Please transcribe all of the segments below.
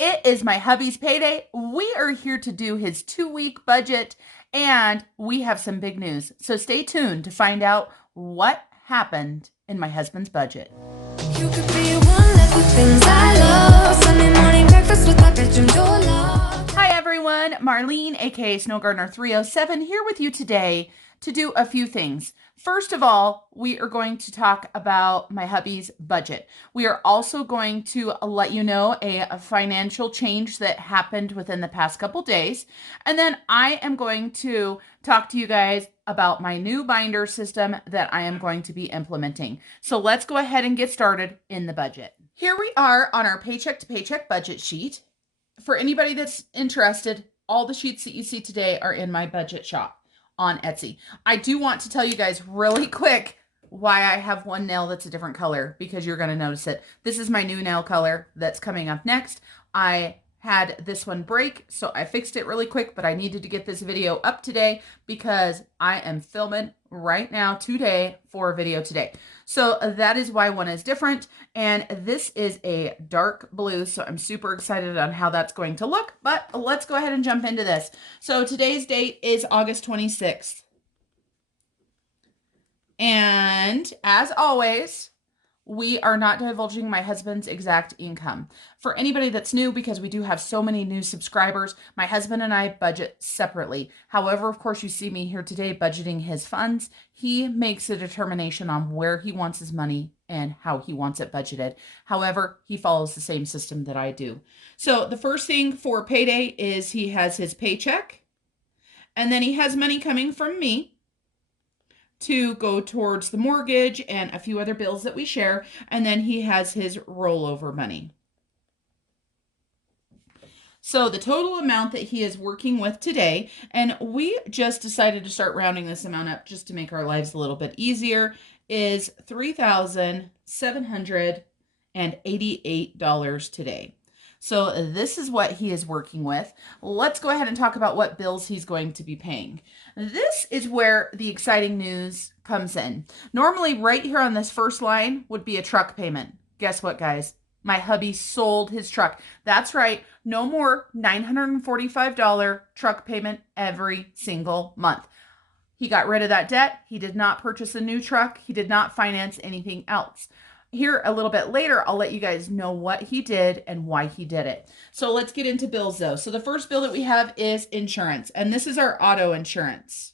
It is my hubby's payday. We are here to do his 2-week budget, and we have some big news. So stay tuned to find out what happened in my husband's budget. You could be one of the things I love. Sunday morning breakfast with my bedroom door locked. Hi everyone, Marlene, aka Snow Gardener 307, here with you today to do a few things. First of all, we are going to talk about my hubby's budget. We are also going to let you know a financial change that happened within the past couple days. And then I am going to talk to you guys about my new binder system that I am going to be implementing. So let's go ahead and get started in the budget. Here we are on our paycheck to paycheck budget sheet. For anybody that's interested, all the sheets that you see today are in my budget shop on Etsy. I do want to tell you guys really quick why I have one nail that's a different color, because you're going to notice it. This is my new nail color that's coming up next. I had this one break, so I fixed it really quick, but I needed to get this video up today because I am filming right now today for a video today. So that is why one is different, and this is a dark blue, so I'm super excited on how that's going to look, but let's go ahead and jump into this. So today's date is August 26th. And as always, we are not divulging my husband's exact income. For anybody that's new, because we do have so many new subscribers, my husband and I budget separately. However, of course, you see me here today budgeting his funds. He makes a determination on where he wants his money and how he wants it budgeted. However, he follows the same system that I do. So the first thing for payday is he has his paycheck, and then he has money coming from me to go towards the mortgage and a few other bills that we share. And then he has his rollover money. So the total amount that he is working with today, and we just decided to start rounding this amount up just to make our lives a little bit easier, is $3,788 today. So this is what he is working with. Let's go ahead and talk about what bills he's going to be paying. This is where the exciting news comes in. Normally, right here on this first line would be a truck payment. Guess what, guys? My hubby sold his truck. That's right. No more $945 truck payment every single month. He got rid of that debt. He did not purchase a new truck. He did not finance anything else. Here a little bit later, I'll let you guys know what he did and why he did it. So let's get into bills though. So the first bill that we have is insurance, and this is our auto insurance.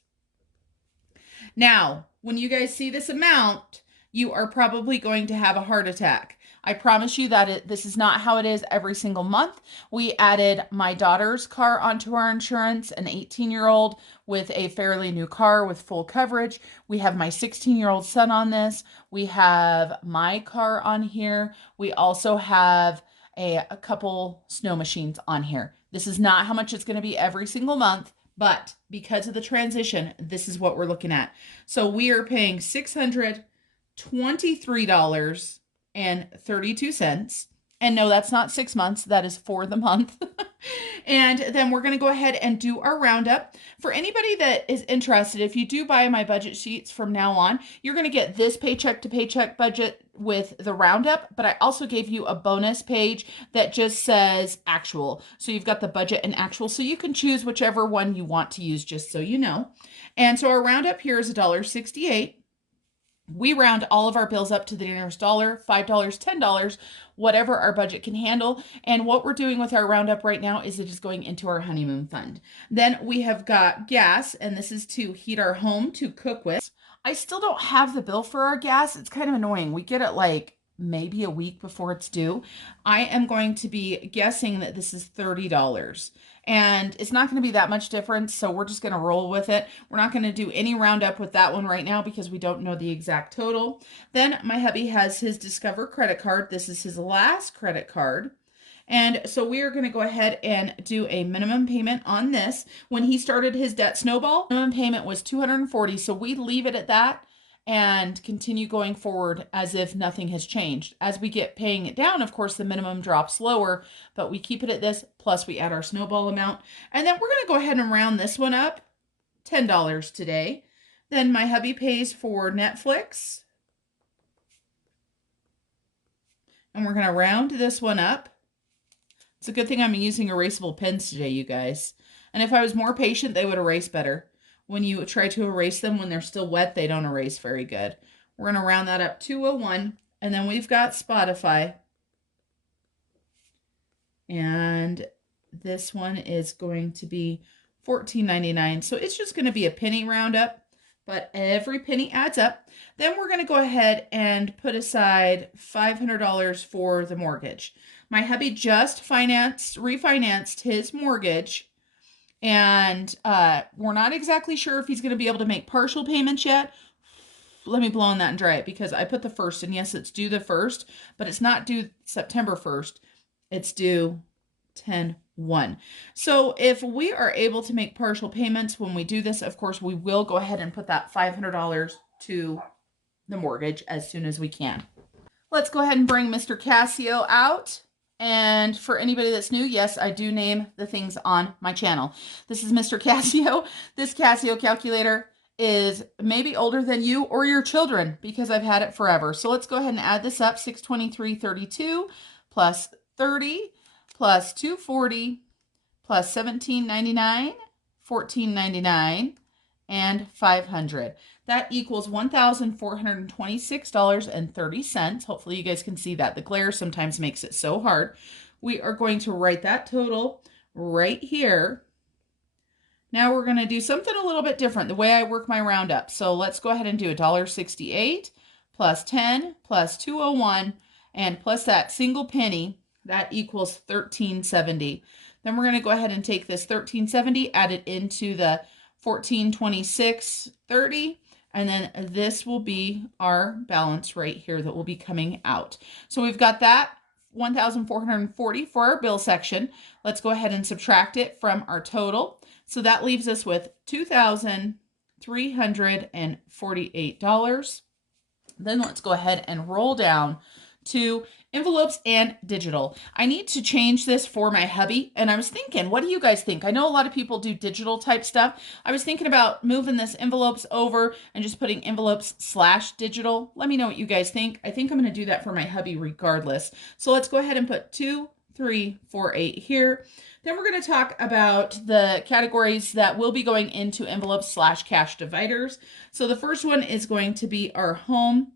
Now, when you guys see this amount, you are probably going to have a heart attack. I promise you that this is not how it is every single month. We added my daughter's car onto our insurance, an 18-year-old with a fairly new car with full coverage. We have my 16-year-old son on this. We have my car on here. We also have a couple snow machines on here. This is not how much it's going to be every single month, but because of the transition, this is what we're looking at. So we are paying $623.32. And no, that's not 6 months. That is for the month. And then we're going to go ahead and do our roundup. For anybody that is interested, if you do buy my budget sheets from now on, you're going to get this paycheck to paycheck budget with the roundup, but I also gave you a bonus page that just says actual. So you've got the budget and actual, so you can choose whichever one you want to use, just so you know. And so our roundup here is $1.68. We round all of our bills up to the nearest dollar, $5, $10, whatever our budget can handle. And what we're doing with our roundup right now is it is going into our honeymoon fund. Then we have got gas, and this is to heat our home, to cook with. I still don't have the bill for our gas. It's kind of annoying. We get it like maybe a week before it's due. I am going to be guessing that this is $30. And it's not going to be that much difference, so we're just going to roll with it. We're not going to do any roundup with that one right now because we don't know the exact total. Then my hubby has his Discover credit card. This is his last credit card. And so we are going to go ahead and do a minimum payment on this. When he started his debt snowball, minimum payment was $240, so we leave it at that and continue going forward as if nothing has changed. As we get paying it down, of course, the minimum drops lower, but we keep it at this, plus we add our snowball amount. And then we're going to go ahead and round this one up, $10 today. Then my hubby pays for Netflix. And we're going to round this one up It's a good thing I'm using erasable pens today, you guys. And if I was more patient, they would erase better. When you try to erase them when they're still wet, they don't erase very good. We're going to round that up 201. And then we've got Spotify. And this one is going to be $14.99. So it's just going to be a penny roundup, but every penny adds up. Then we're going to go ahead and put aside $500 for the mortgage. My hubby just refinanced his mortgage, and we're not exactly sure if he's going to be able to make partial payments yet. Let me blow on that and dry it, because I put the 1st, and yes, it's due the 1st, but it's not due September 1st. It's due 10/1. So if we are able to make partial payments when we do this, of course, we will go ahead and put that $500 to the mortgage as soon as we can. Let's go ahead and bring Mr. Casio out. And for anybody that's new, yes, I do name the things on my channel. This is Mr. Casio. This Casio calculator is maybe older than you or your children, because I've had it forever. So let's go ahead and add this up. 623.32 plus 30 plus 240 plus 17.99, 14.99, and 500. That equals $1,426.30. Hopefully you guys can see that. The glare sometimes makes it so hard. We are going to write that total right here. Now we're going to do something a little bit different, the way I work my roundup. So let's go ahead and do $1.68 plus 10 plus 201 and plus that single penny. That equals $13.70. Then we're going to go ahead and take this $13.70, add it into the $14.26.30, and then this will be our balance right here that will be coming out. So we've got that $1,440 for our bill section. Let's go ahead and subtract it from our total. So that leaves us with $2,348. Then let's go ahead and roll down to envelopes and digital. I need to change this for my hubby, and I was thinking, what do you guys think? I know a lot of people do digital type stuff. I was thinking about moving this envelopes over and just putting envelopes/digital. Let me know what you guys think. I think I'm going to do that for my hubby regardless. So let's go ahead and put 2348 here. Then we're going to talk about the categories that will be going into envelopes/cash dividers. So the first one is going to be our home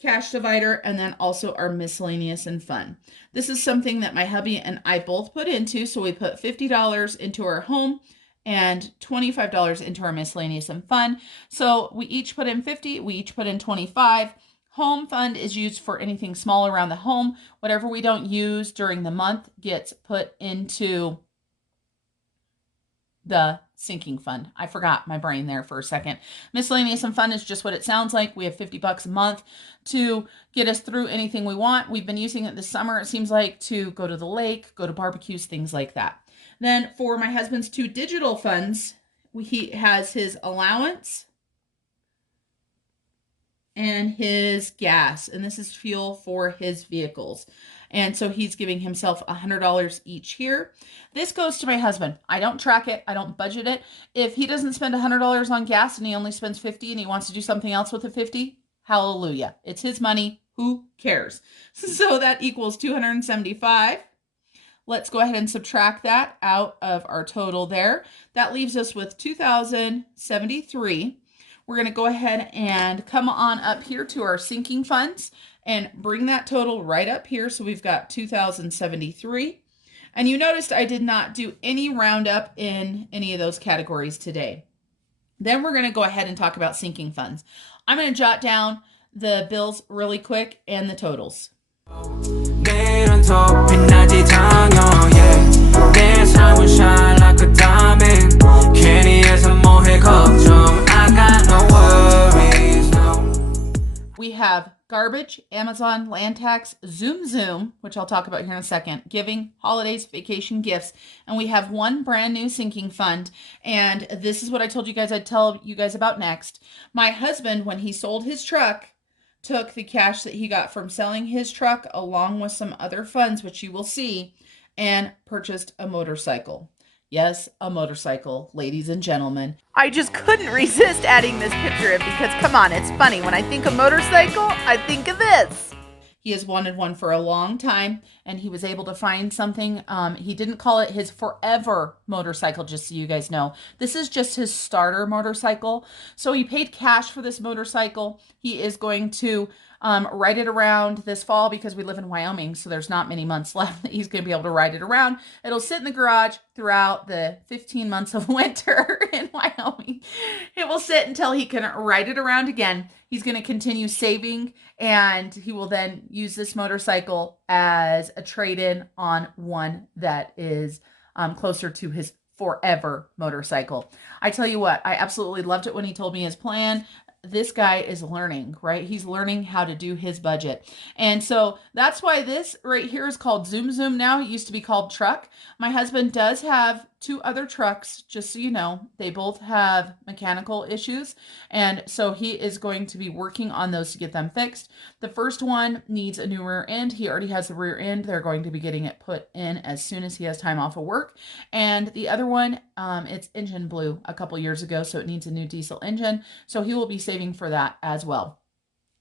cash divider, and then also our miscellaneous and fun. This is something that my hubby and I both put into. So we put $50 into our home and $25 into our miscellaneous and fun. So we each put in 50, we each put in 25. Home fund is used for anything small around the home. Whatever we don't use during the month gets put into the sinking fund. I forgot my brain there for a second. Miscellaneous and fun is just what it sounds like. We have $50 a month to get us through anything we want. We've been using it this summer, it seems like, to go to the lake, go to barbecues, things like that. Then for my husband's 2 digital funds, he has his allowance and his gas, and this is fuel for his vehicles. And so he's giving himself $100 each here. This goes to my husband. I don't track it. I don't budget it. If he doesn't spend $100 on gas and he only spends 50 and he wants to do something else with the 50, hallelujah. It's his money. Who cares? So that equals $275. Let's go ahead and subtract that out of our total there. That leaves us with $2,073. We're going to go ahead and come on up here to our sinking funds and bring that total right up here. So we've got $2,073. And you noticed I did not do any roundup in any of those categories today. Then we're going to go ahead and talk about sinking funds. I'm going to jot down the bills really quick and the totals. We have garbage, Amazon, land tax, Zoom, which I'll talk about here in a second, giving, holidays, vacation, gifts, and we have one brand new sinking fund, and this is what I told you guys I'd tell you guys about next. My husband, when he sold his truck, took the cash that he got from selling his truck along with some other funds, which you will see, and purchased a motorcycle. Yes, a motorcycle, ladies and gentlemen. I just couldn't resist adding this picture in because, come on, it's funny. When I think of motorcycle, I think of this. He has wanted one for a long time, and he was able to find something. He didn't call it his forever motorcycle, just so you guys know. This is just his starter motorcycle. So he paid cash for this motorcycle. He is going to ride it around this fall because we live in Wyoming, so there's not many months left that he's going to be able to ride it around. It'll sit in the garage throughout the 15 months of winter in Wyoming. It will sit until he can ride it around again. He's going to continue saving, and he will then use this motorcycle as a trade-in on one that is closer to his forever motorcycle. I tell you what, I absolutely loved it when he told me his plan. This guy is learning, right? He's learning how to do his budget. And so that's why this right here is called Zoom Zoom now. It used to be called Truck. My husband does have 2 other trucks, just so you know. They both have mechanical issues. And so he is going to be working on those to get them fixed. The first one needs a new rear end. He already has the rear end. They're going to be getting it put in as soon as he has time off of work. And the other one, its engine blew a couple years ago, so it needs a new diesel engine. So he will be saving for that as well.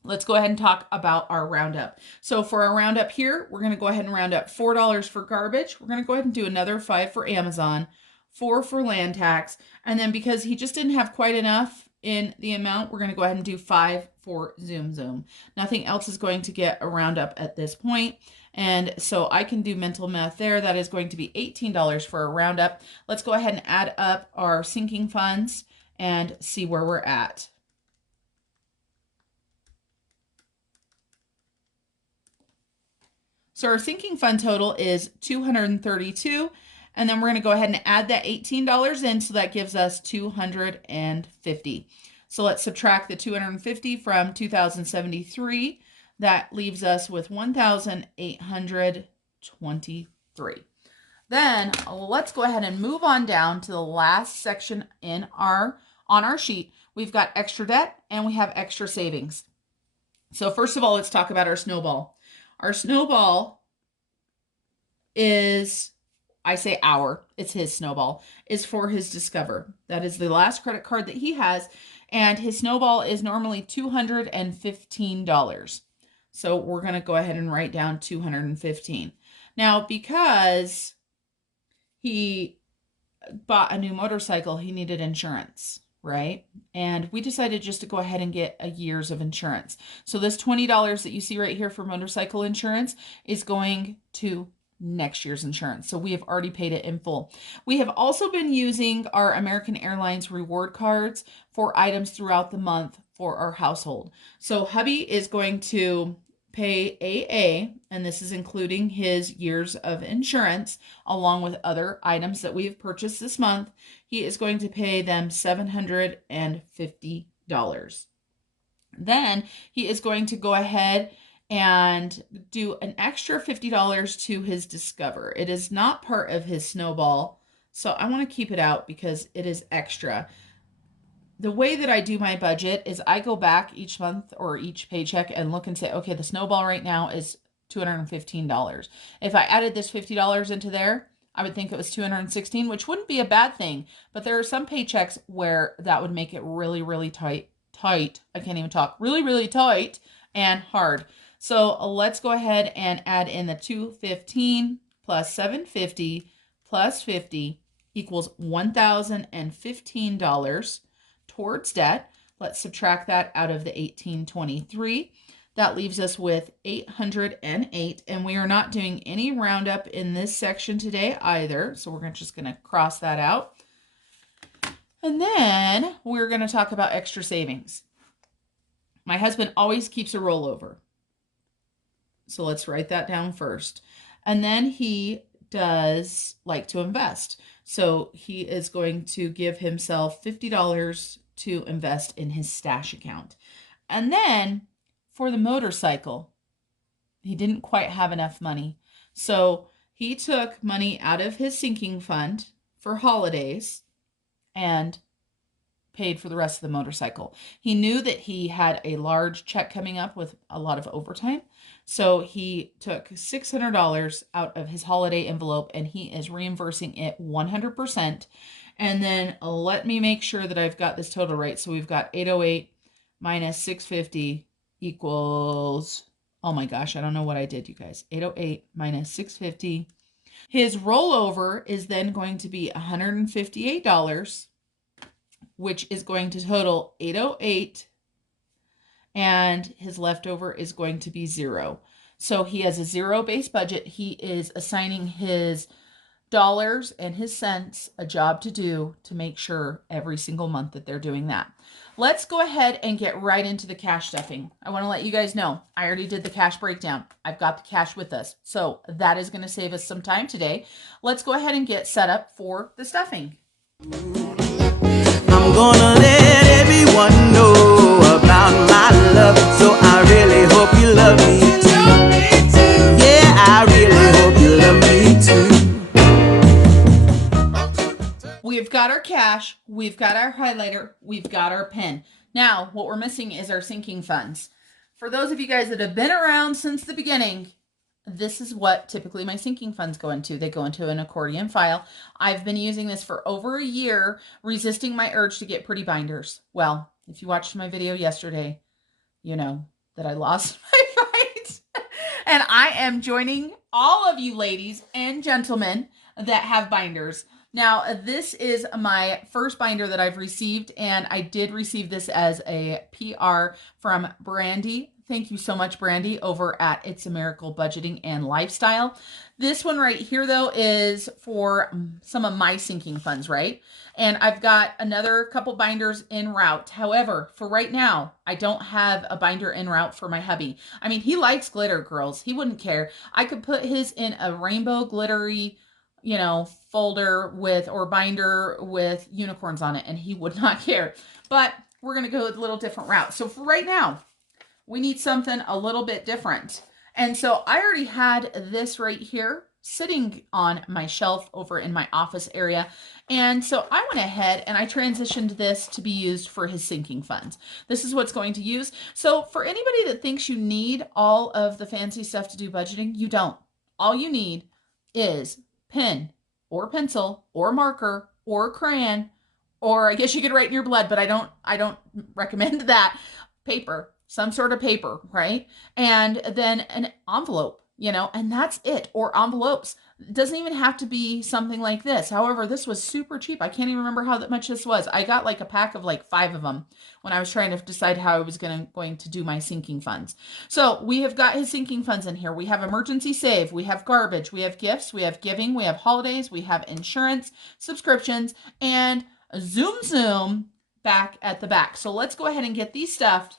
Let's go ahead and talk about our roundup. So for our roundup here, we're going to go ahead and round up $4 for garbage. We're going to go ahead and do another 5 for Amazon, 4 for land tax. And then because he just didn't have quite enough in the amount, we're going to go ahead and do 5 for Zoom Zoom. Nothing else is going to get a roundup at this point. And so I can do mental math there. That is going to be $18 for a roundup. Let's go ahead and add up our sinking funds and see where we're at. So our sinking fund total is $232, and then we're going to go ahead and add that $18 in, so that gives us $250. So let's subtract the $250 from $2,073. That leaves us with $1,823. Then let's go ahead and move on down to the last section on our sheet. We've got extra debt and we have extra savings. So first of all, let's talk about our snowball. Our snowball is, I say it's his snowball, is for his Discover. That is the last credit card that he has, and his snowball is normally $215. So we're going to go ahead and write down $215. Now, because he bought a new motorcycle, he needed insurance, right? And we decided just to go ahead and get a year's of insurance. So this $20 that you see right here for motorcycle insurance is going to next year's insurance. So we have already paid it in full. We have also been using our American Airlines reward cards for items throughout the month for our household. So hubby is going to pay AA, and this is including his years of insurance, along with other items that we have purchased this month. He is going to pay them $750. Then he is going to go ahead and do an extra $50 to his Discover. It is not part of his snowball, so I want to keep it out because it is extra. The way that I do my budget is I go back each month or each paycheck and look and say, okay, the snowball right now is $215. If I added this $50 into there, I would think it was $216, which wouldn't be a bad thing. But there are some paychecks where that would make it really, really tight. I can't even talk. Really, really tight and hard. So let's go ahead and add in the $215 plus $750 plus $50 equals $1,015 towards debt. Let's subtract that out of the $1,823. That leaves us with $808, and we are not doing any roundup in this section today either, so we're just going to cross that out. And then we're going to talk about extra savings. My husband always keeps a rollover, so let's write that down first. And then he does like to invest, so he is going to give himself $50 to invest in his stash account. And then for the motorcycle, he didn't quite have enough money. So he took money out of his sinking fund for holidays and paid for the rest of the motorcycle. He knew that he had a large check coming up with a lot of overtime. So he took $600 out of his holiday envelope and he is reimbursing it 100%. And then let me make sure that I've got this total right. So we've got 808 minus 650 equals Oh my gosh, I don't know what I did, you guys. 808 minus 650. His rollover is then going to be $158, which is going to total 808, and his leftover is going to be 0. So he has a 0 base budget. He is assigning his dollars and his cents a job to do to make sure every single month that they're doing that. Let's go ahead and get right into the cash stuffing. I want to let you guys know, I already did the cash breakdown. I've got the cash with us. So that is going to save us some time today. Let's go ahead and get set up for the stuffing. I'm gonna let everyone know about my love, so I really hope you love me too. Yeah, I really hope you love me too. We've got our cash, we've got our highlighter, we've got our pen. Now, what we're missing is our sinking funds. For those of you guys that have been around since the beginning, this is what typically my sinking funds go into. They go into an accordion file. I've been using this for over a year, resisting my urge to get pretty binders. Well, if you watched my video yesterday, you know that I lost my fight. And I am joining all of you ladies and gentlemen that have binders. Now, this is my first binder that I've received, and I did receive this as a PR from Brandy. Thank you so much, Brandy, over at It's a Miracle Budgeting and Lifestyle. This one right here, though, is for some of my sinking funds, right? And I've got another couple binders en route. However, for right now, I don't have a binder en route for my hubby. I mean, he likes glitter, girls. He wouldn't care. I could put his in a rainbow glittery, you know, folder with, or binder with unicorns on it, and he would not care. But we're going to go a little different route. So for right now, we need something a little bit different. And so I already had this right here sitting on my shelf over in my office area. And so I went ahead and I transitioned this to be used for his sinking funds. This is what's going to use. So for anybody that thinks you need all of the fancy stuff to do budgeting, you don't. All you need is pen or pencil or marker or crayon, or I guess you could write in your blood, but I don't recommend that. Paper. Some sort of paper, right? And then an envelope, you know, and that's it. Or envelopes. It doesn't even have to be something like this. However, this was super cheap. I can't even remember how much this was. I got like a pack of like 5 of them when I was trying to decide how I was going to do my sinking funds. So we have got his sinking funds in here. We have emergency save. We have garbage. We have gifts. We have giving. We have holidays. We have insurance, subscriptions, and Zoom back at the back. So let's go ahead and get these stuffed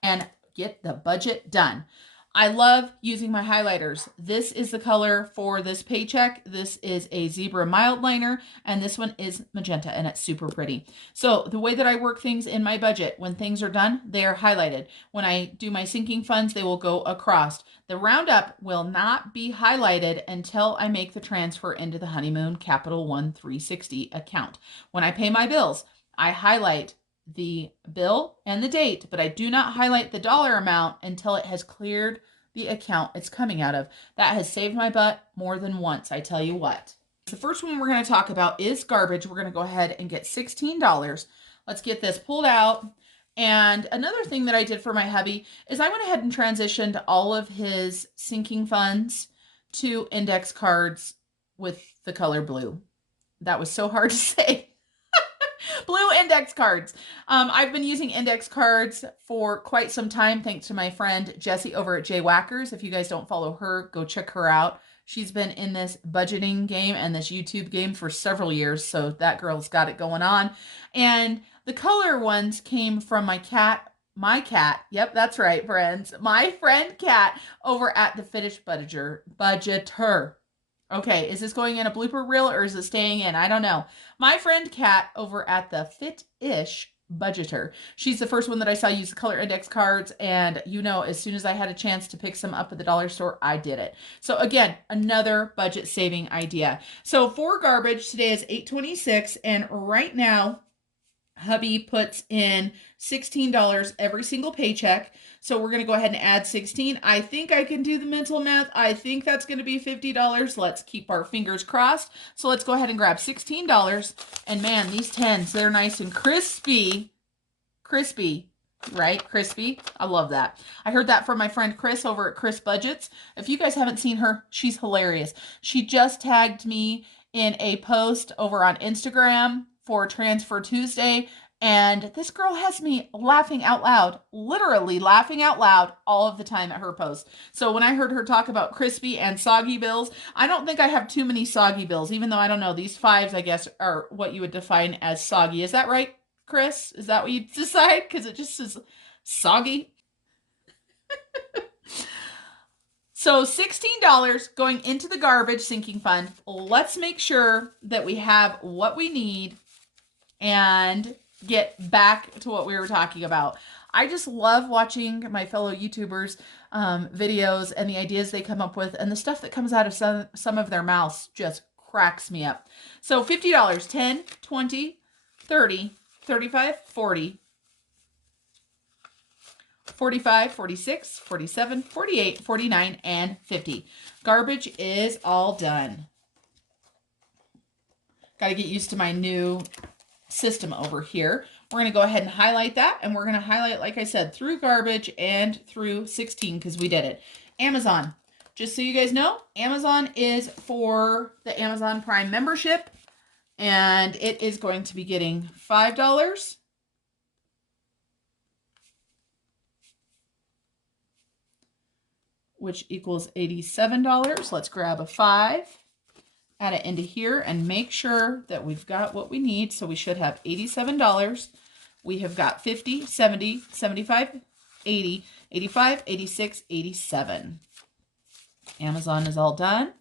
and get the budget done. I love using my highlighters. This is the color for this paycheck. This is a zebra mild liner, and this one is magenta, and it's super pretty. So the way that I work things in my budget, when things are done, they are highlighted. When I do my sinking funds, they will go across. The roundup will not be highlighted until I make the transfer into the Honeymoon Capital One 360 account. When I pay my bills, I highlight the bill and the date, but I do not highlight the dollar amount until it has cleared the account it's coming out of. That has saved my butt more than once, I tell you what. The first one we're going to talk about is garbage. We're going to go ahead and get $16. Let's get this pulled out. And another thing that I did for my hubby is I went ahead and transitioned all of his sinking funds to index cards with the color blue. That was so hard to say. Blue index cards. I've been using index cards for quite some time, thanks to my friend Jessie over at J Whackers. If you guys don't follow her, go check her out. She's been in this budgeting game and this YouTube game for several years, so that girl's got it going on. And the color ones came from my cat. Yep, that's right, friends. My friend Cat over at the Finished Budgeter. Okay, is this going in a blooper reel or is it staying in? I don't know. My friend Kat over at the Fit-ish Budgeter. She's the first one that I saw use the color index cards, and you know, as soon as I had a chance to pick some up at the dollar store, I did it. So again, another budget saving idea. So for garbage, today is 8/26, and right now, hubby puts in $16 every single paycheck. So we're going to go ahead and add 16. I think I can do the mental math. I think that's going to be $50. Let's keep our fingers crossed. So let's go ahead and grab $16. And man, these 10s, they're nice and crispy. Crispy. right? Crispy. I love that. I heard that from my friend Chris over at Chris Budgets. If you guys haven't seen her, she's hilarious. She just tagged me in a post over on Instagram for Transfer Tuesday. And this girl has me laughing out loud, literally laughing out loud all of the time at her post. So when I heard her talk about crispy and soggy bills, I don't think I have too many soggy bills, even though I don't know. These fives, I guess, are what you would define as soggy. Is that right, Chris? Is that what you decide? Because it just is soggy. So $16 going into the garbage sinking fund. Let's make sure that we have what we need and get back to what we were talking about. I just love watching my fellow YouTubers videos and the ideas they come up with, and the stuff that comes out of some of their mouths just cracks me up. So $50, 10, 20, 30, 35, 40, 45, 46, 47, 48, 49, and 50. Garbage is all done. Got to get used to my new system over here. We're going to go ahead and highlight that, and we're going to highlight, like I said, through garbage and through 16 because we did it. Amazon. Just so you guys know, Amazon is for the Amazon Prime membership, and it is going to be getting $5. Which equals $87. Let's grab a 5, add it into here, and make sure that we've got what we need. So we should have $87. We have got 50, 70, 75, 80, 85, 86, 87. Amazon is all done.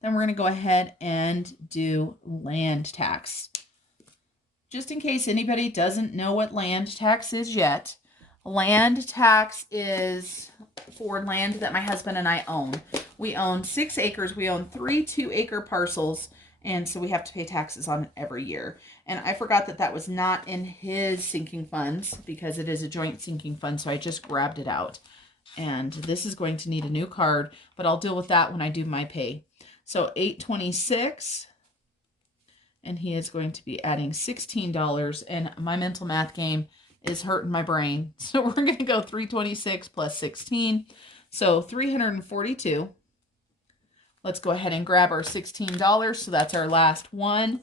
Then we're going to go ahead and do land tax. Just in case anybody doesn't know what land tax is yet, land tax is for land that my husband and I own. We own 6 acres. We own 3 2-acre parcels, and so we have to pay taxes on it every year. And I forgot that that was not in his sinking funds because it is a joint sinking fund, so I just grabbed it out. And this is going to need a new card, but I'll deal with that when I do my pay. So $826, and he is going to be adding $16, and my mental math game is hurting my brain. So we're going to go 326 plus 16. So 342. Let's go ahead and grab our $16. So that's our last one,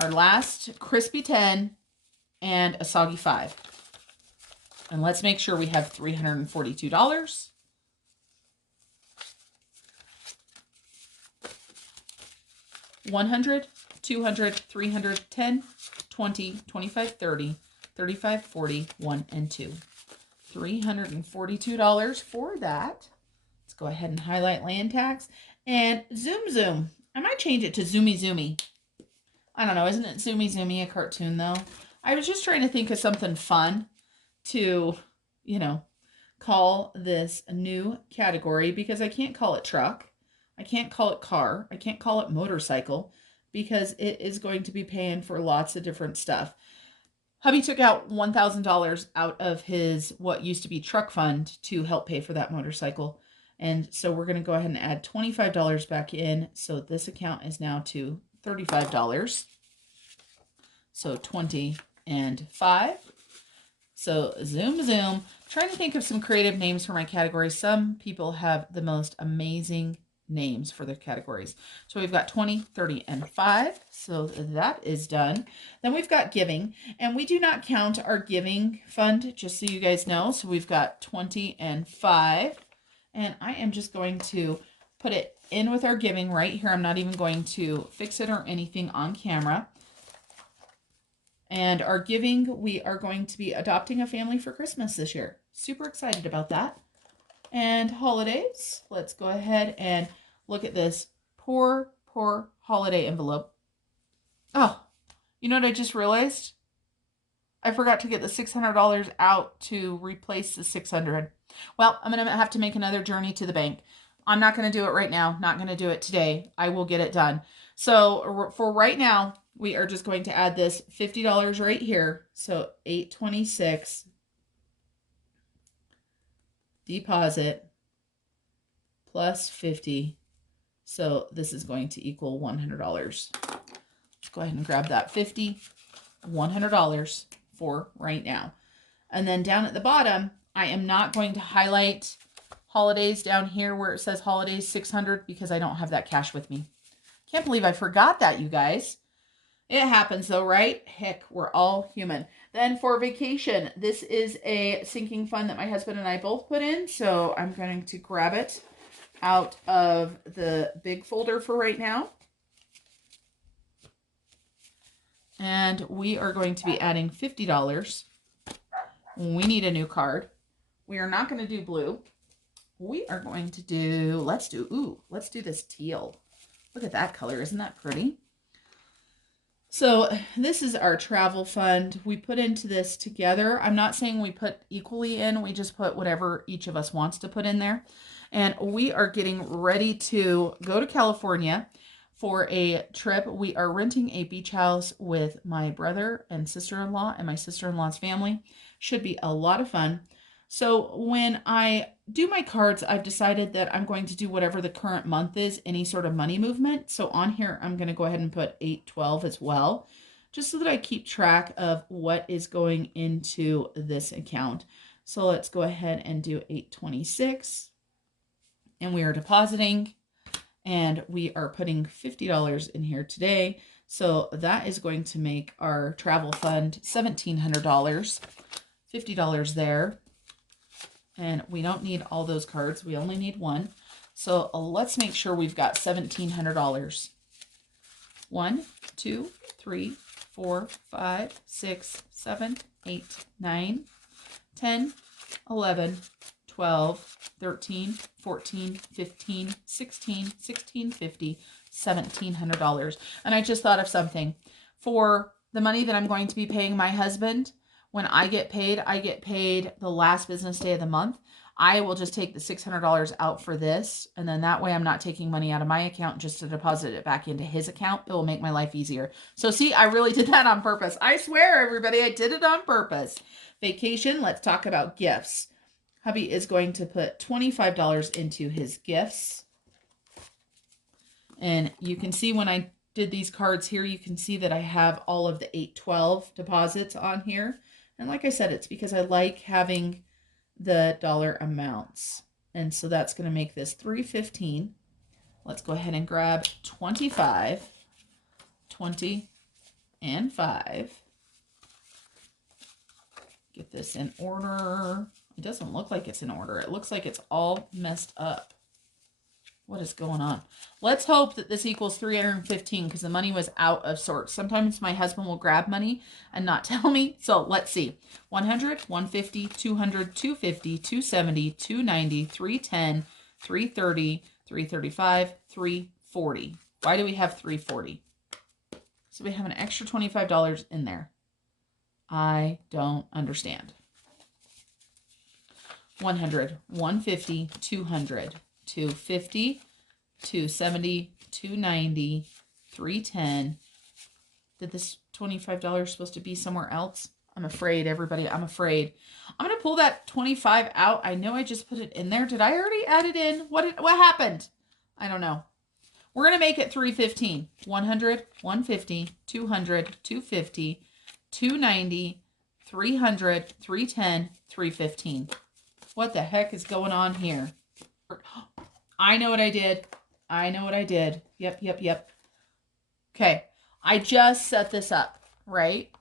our last crispy 10, and a soggy 5. And let's make sure we have $342. $100, $200, $300, $10, $20, $25, $30, $35, $40, $1, and $2. $342 for that. Let's go ahead and highlight land tax. And Zoom. I might change it to Zoomy. I don't know. Isn't it Zoomy a cartoon, though? I was just trying to think of something fun to, call this a new category because I can't call it truck. I can't call it car. I can't call it motorcycle because it is going to be paying for lots of different stuff. Hubby took out $1,000 out of his what used to be truck fund to help pay for that motorcycle. And so we're going to go ahead and add $25 back in. So this account is now to $35. So 20 and 5. So Zoom. Trying to think of some creative names for my categories. Some people have the most amazing names for their categories. So we've got 20, 30, and 5. So that is done. Then we've got giving, and we do not count our giving fund, just so you guys know. So we've got 20 and 5, and I am just going to put it in with our giving right here. I'm not even going to fix it or anything on camera. And our giving, we are going to be adopting a family for Christmas this year. Super excited about that. And holidays, let's go ahead and look at this poor holiday envelope. Oh, you know what I just realized? I forgot to get the $600 out to replace the $600. Well, I'm going to have to make another journey to the bank. I'm not going to do it right now. Not going to do it today. I will get it done. So for right now, we are just going to add this $50 right here. So $826 deposit plus 50. So this is going to equal $100. Let's go ahead and grab that $50, $100 for right now. And then down at the bottom, I am not going to highlight holidays down here where it says holidays 600 because I don't have that cash with me. Can't believe I forgot that, you guys. It happens though, right? Heck, we're all human. Then for vacation, this is a sinking fund that my husband and I both put in. So I'm going to grab it out of the big folder for right now. And we are going to be adding $50. We need a new card. We are not going to do blue. We are going to do, let's do this teal. Look at that color. Isn't that pretty? So this is our travel fund. We put into this together. I'm not saying we put equally in. We just put whatever each of us wants to put in there. And we are getting ready to go to California for a trip. We are renting a beach house with my brother and sister-in-law and my sister-in-law's family. Should be a lot of fun. So when I do my cards, I've decided that I'm going to do whatever the current month is, any sort of money movement. So on here, I'm going to go ahead and put 8/12 as well, just so that I keep track of what is going into this account. So let's go ahead and do 8/26. And we are depositing, and we are putting $50 in here today. So that is going to make our travel fund $1,700, $50 there. And we don't need all those cards. We only need one. So let's make sure we've got $1,700. 1, 2, 3, 4, 5, 6, 7, 8, 9, 10, 11, 12, 13, 14, 15, 16, 16, 50, $1,700. And I just thought of something. For the money that I'm going to be paying my husband, when I get paid the last business day of the month. I will just take the $600 out for this. And then that way I'm not taking money out of my account just to deposit it back into his account. It will make my life easier. So see, I really did that on purpose. I swear, everybody, I did it on purpose. Vacation, let's talk about gifts. Hubby is going to put $25 into his gifts. And you can see when I did these cards here, you can see that I have all of the 8/12 deposits on here. And like I said, it's because I like having the dollar amounts. And so that's going to make this $315. Let's go ahead and grab 25, 20, and 5. Get this in order. It doesn't look like it's in order. It looks like it's all messed up. What is going on? Let's hope that this equals 315 because the money was out of sorts. Sometimes my husband will grab money and not tell me. So let's see. 100, 150, 200, 250, 270, 290, 310, 330, 335, 340. Why do we have 340? So we have an extra $25 in there. I don't understand. 100, 150, 200. 250, 270, 290, 310. Did this $25 supposed to be somewhere else? I'm afraid, everybody. I'm afraid. I'm going to pull that 25 out. I know I just put it in there. Did I already add it in? What happened? I don't know. We're going to make it 315. 100, 150, 200, 250, 290, 300, 310, 315. What the heck is going on here? I know what I did. I know what I did. Yep. Okay. I just set this up, right?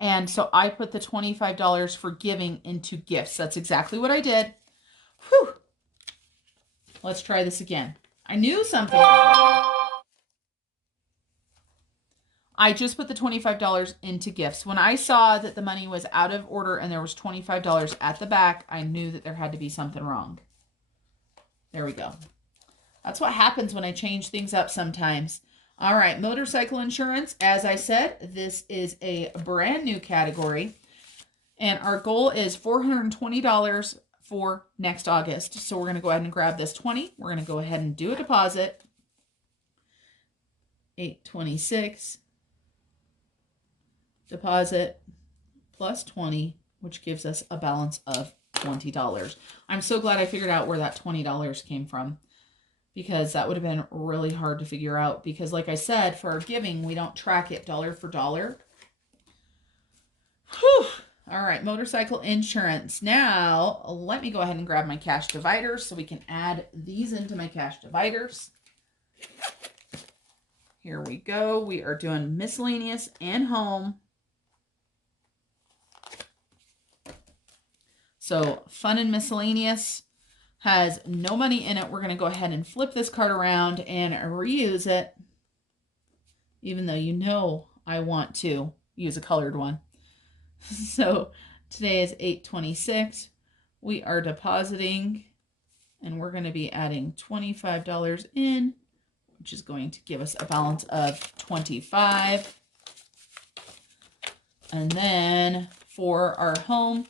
And so I put the $25 for giving into gifts. That's exactly what I did. Whew. Let's try this again. I knew something. I just put the $25 into gifts. When I saw that the money was out of order and there was $25 at the back, I knew that there had to be something wrong. There we go. That's what happens when I change things up sometimes. All right, motorcycle insurance. As I said, this is a brand new category. And our goal is $420 for next August. So we're going to go ahead and grab this 20. We're going to go ahead and do a deposit. 826. Deposit plus 20, which gives us a balance of $20. I'm so glad I figured out where that $20 came from, because that would have been really hard to figure out, because like I said, for our giving, we don't track it dollar for dollar. Whew. All right, motorcycle insurance. Now, let me go ahead and grab my cash dividers so we can add these into my cash dividers. Here we go. We are doing miscellaneous and home. So fun and miscellaneous has no money in it. We're going to go ahead and flip this card around and reuse it, even though you know I want to use a colored one. So today is 8/26. We are depositing, and we're going to be adding $25 in, which is going to give us a balance of $25. And then for our home,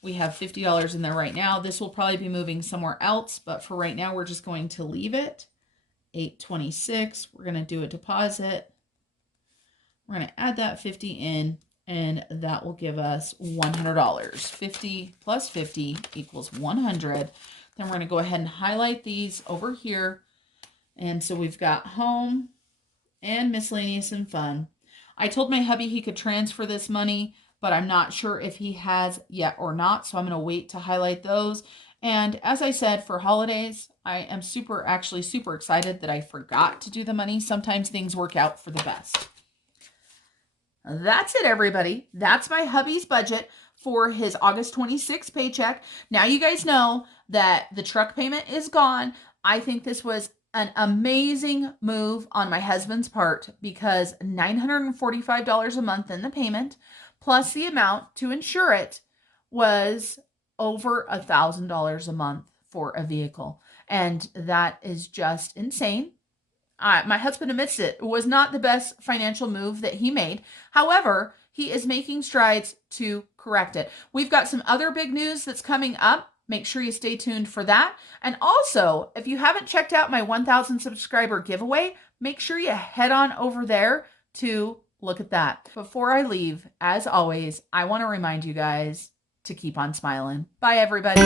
we have $50 in there right now. This will probably be moving somewhere else, but for right now, we're just going to leave it. 8/26. We're going to do a deposit. We're going to add that 50 in, and that will give us $100. 50 plus 50 equals 100. Then we're going to go ahead and highlight these over here. And so we've got home and miscellaneous and fun. I told my hubby he could transfer this money, but I'm not sure if he has yet or not. So I'm going to wait to highlight those. And as I said, for holidays, I am super excited that I forgot to do the money. Sometimes things work out for the best. That's it, everybody. That's my hubby's budget for his August 26th paycheck. Now you guys know that the truck payment is gone. I think this was an amazing move on my husband's part because $945 a month in the payment, plus the amount to insure it, was over $1,000 a month for a vehicle. And that is just insane. My husband admits it was not the best financial move that he made. However, he is making strides to correct it. We've got some other big news that's coming up. Make sure you stay tuned for that. And also, if you haven't checked out my 1,000 subscriber giveaway, make sure you head on over there to look at that. Before I leave, as always, I want to remind you guys to keep on smiling. Bye, everybody.